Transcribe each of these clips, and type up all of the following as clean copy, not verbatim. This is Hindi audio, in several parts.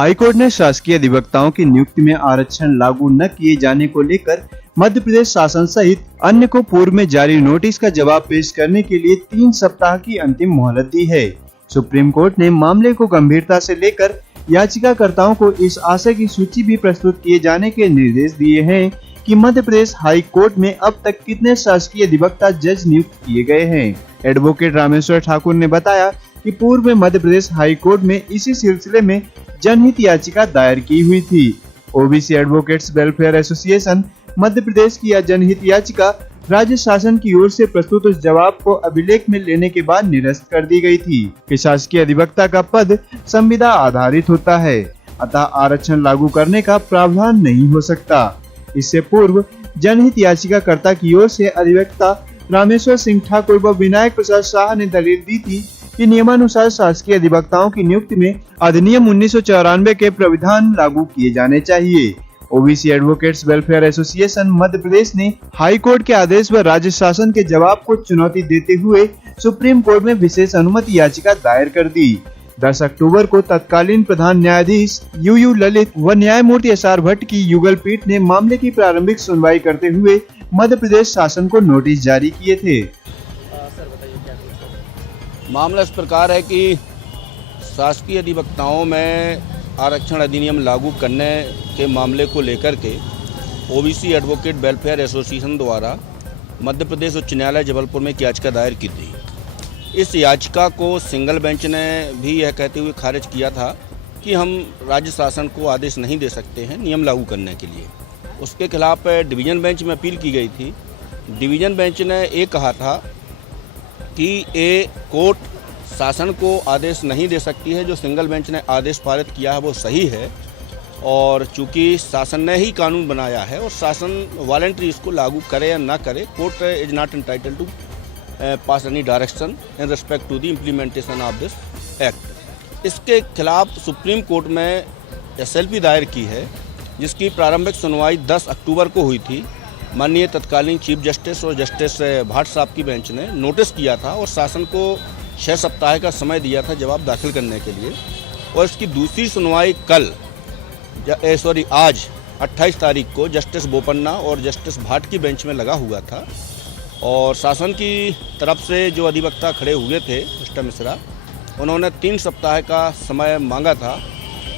हाईकोर्ट ने शासकीय अधिवक्ताओं की नियुक्ति में आरक्षण लागू न किए जाने को लेकर मध्य प्रदेश शासन सहित अन्य को पूर्व में जारी नोटिस का जवाब पेश करने के लिए 3 सप्ताह की अंतिम मोहलत दी है। सुप्रीम कोर्ट ने मामले को गंभीरता से लेकर याचिकाकर्ताओं को इस आशय की सूची भी प्रस्तुत किए जाने के निर्देश दिए हैं कि मध्य प्रदेश हाई कोर्ट में अब तक कितने शासकीय अधिवक्ता जज नियुक्त किए गए हैं। एडवोकेट रामेश्वर ठाकुर ने बताया कि पूर्व में मध्य प्रदेश हाई कोर्ट में इसी सिलसिले में जनहित याचिका दायर की हुई थी। OBC advocates welfare association Madhya Pradesh की यह जनहित याचिका राज्य शासन की ओर से प्रस्तुत उस जवाब को अभिलेख में लेने के बाद निरस्त कर दी गई थी कि शासकीय अधिवक्ता का पद संविदा आधारित होता है, अतः आरक्षण लागू करने का प्रावधान नहीं हो सकता। इससे पूर्व जनहित याचिकाकर्ता की ओर से अधिवक्ता रामेश्वर सिंह ठाकुर व विनायक प्रसाद शाह ने दलील दी थी कि नियमानुसार शासकीय अधिवक्ताओं की नियुक्ति में अधिनियम 1994 के प्राविधान लागू किए जाने चाहिए। OBC advocates welfare association Madhya Pradesh ने हाई कोर्ट के आदेश व राज्य शासन के जवाब को चुनौती देते हुए सुप्रीम कोर्ट में विशेष अनुमति याचिका दायर कर दी। 10 अक्टूबर को तत्कालीन प्रधान न्यायाधीश यूयू ललित व न्यायमूर्ति एसआर भट्ट की युगल पीठ ने मामले की प्रारंभिक सुनवाई करते हुए मध्य प्रदेश शासन को नोटिस जारी किए थे। मामला इस प्रकार है कि शासकीय अधिवक्ताओं में आरक्षण अधिनियम लागू करने के मामले को लेकर के ओबीसी एडवोकेट वेलफेयर एसोसिएशन द्वारा मध्य प्रदेश उच्च न्यायालय जबलपुर में एक याचिका दायर की थी। इस याचिका को सिंगल बेंच ने भी यह कहते हुए खारिज किया था कि हम राज्य शासन को आदेश नहीं दे सकते हैं नियम लागू करने के लिए। उसके खिलाफ डिवीज़न बेंच में अपील की गई थी। डिवीज़न बेंच ने ये कहा था कि ये कोर्ट शासन को आदेश नहीं दे सकती है, जो सिंगल बेंच ने आदेश पारित किया है वो सही है, और चूंकि शासन ने ही कानून बनाया है और शासन वॉलंटरी इसको लागू करे या ना करे, court is not entitled to pass any direction in respect to the implementation of this act. इसके खिलाफ सुप्रीम कोर्ट में एसएलपी दायर की है, जिसकी प्रारंभिक सुनवाई 10 अक्टूबर को हुई थी। माननीय तत्कालीन चीफ जस्टिस और जस्टिस भाट साहब की बेंच ने नोटिस किया था और शासन को 6 सप्ताह का समय दिया था जवाब दाखिल करने के लिए, और इसकी दूसरी सुनवाई आज 28 तारीख को जस्टिस बोपन्ना और जस्टिस भाट की बेंच में लगा हुआ था। और शासन की तरफ से जो अधिवक्ता खड़े हुए थे मिस्टर मिश्रा, उन्होंने 3 सप्ताह का समय मांगा था।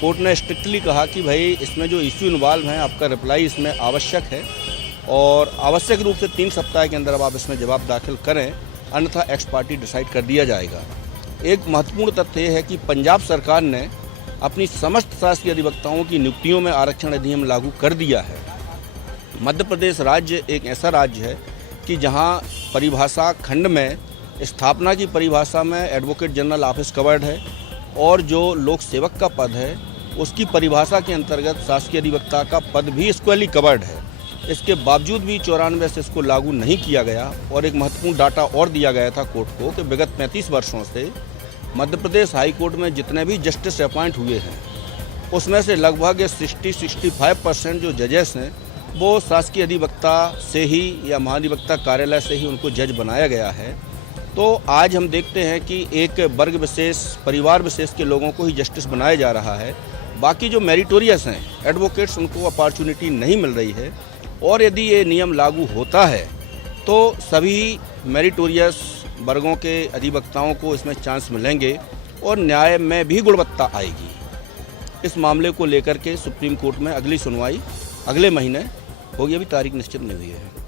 कोर्ट ने स्ट्रिक्टली कहा कि भाई इसमें जो इश्यू इन्वॉल्व हैं, आपका रिप्लाई इसमें आवश्यक है और आवश्यक रूप से 3 सप्ताह के अंदर अब आप इसमें जवाब दाखिल करें, अन्यथा एक्स पार्टी डिसाइड कर दिया जाएगा। एक महत्वपूर्ण तथ्य यह है कि पंजाब सरकार ने अपनी समस्त शासकीय अधिवक्ताओं की नियुक्तियों में आरक्षण अधिनियम लागू कर दिया है। मध्य प्रदेश राज्य एक ऐसा राज्य है कि जहां परिभाषा खंड में स्थापना की परिभाषा में एडवोकेट जनरल ऑफिस कवर्ड है, और जो लोक सेवक का पद है उसकी परिभाषा के अंतर्गत शासकीय अधिवक्ता का पद भी इक्वली कवर्ड है। इसके बावजूद भी 94 से इसको लागू नहीं किया गया। और एक महत्वपूर्ण डाटा और दिया गया था कोर्ट को कि विगत 35 वर्षों से मध्य प्रदेश हाई कोर्ट में जितने भी जस्टिस अपॉइंट हुए हैं, उसमें से लगभग 60-65% जो जजेस हैं वो शासकीय अधिवक्ता से ही या महाधिवक्ता कार्यालय से ही उनको जज बनाया गया है। तो आज हम देखते हैं कि एक वर्ग विशेष, परिवार विशेष के लोगों को ही जस्टिस बनाया जा रहा है। बाकी जो मेरिटोरियस हैं एडवोकेट्स, उनको अपॉर्चुनिटी नहीं मिल रही है। और यदि ये नियम लागू होता है तो सभी मेरिटोरियस वर्गों के अधिवक्ताओं को इसमें चांस मिलेंगे और न्याय में भी गुणवत्ता आएगी। इस मामले को लेकर के सुप्रीम कोर्ट में अगली सुनवाई अगले महीने होगी, अभी तारीख निश्चित नहीं हुई है।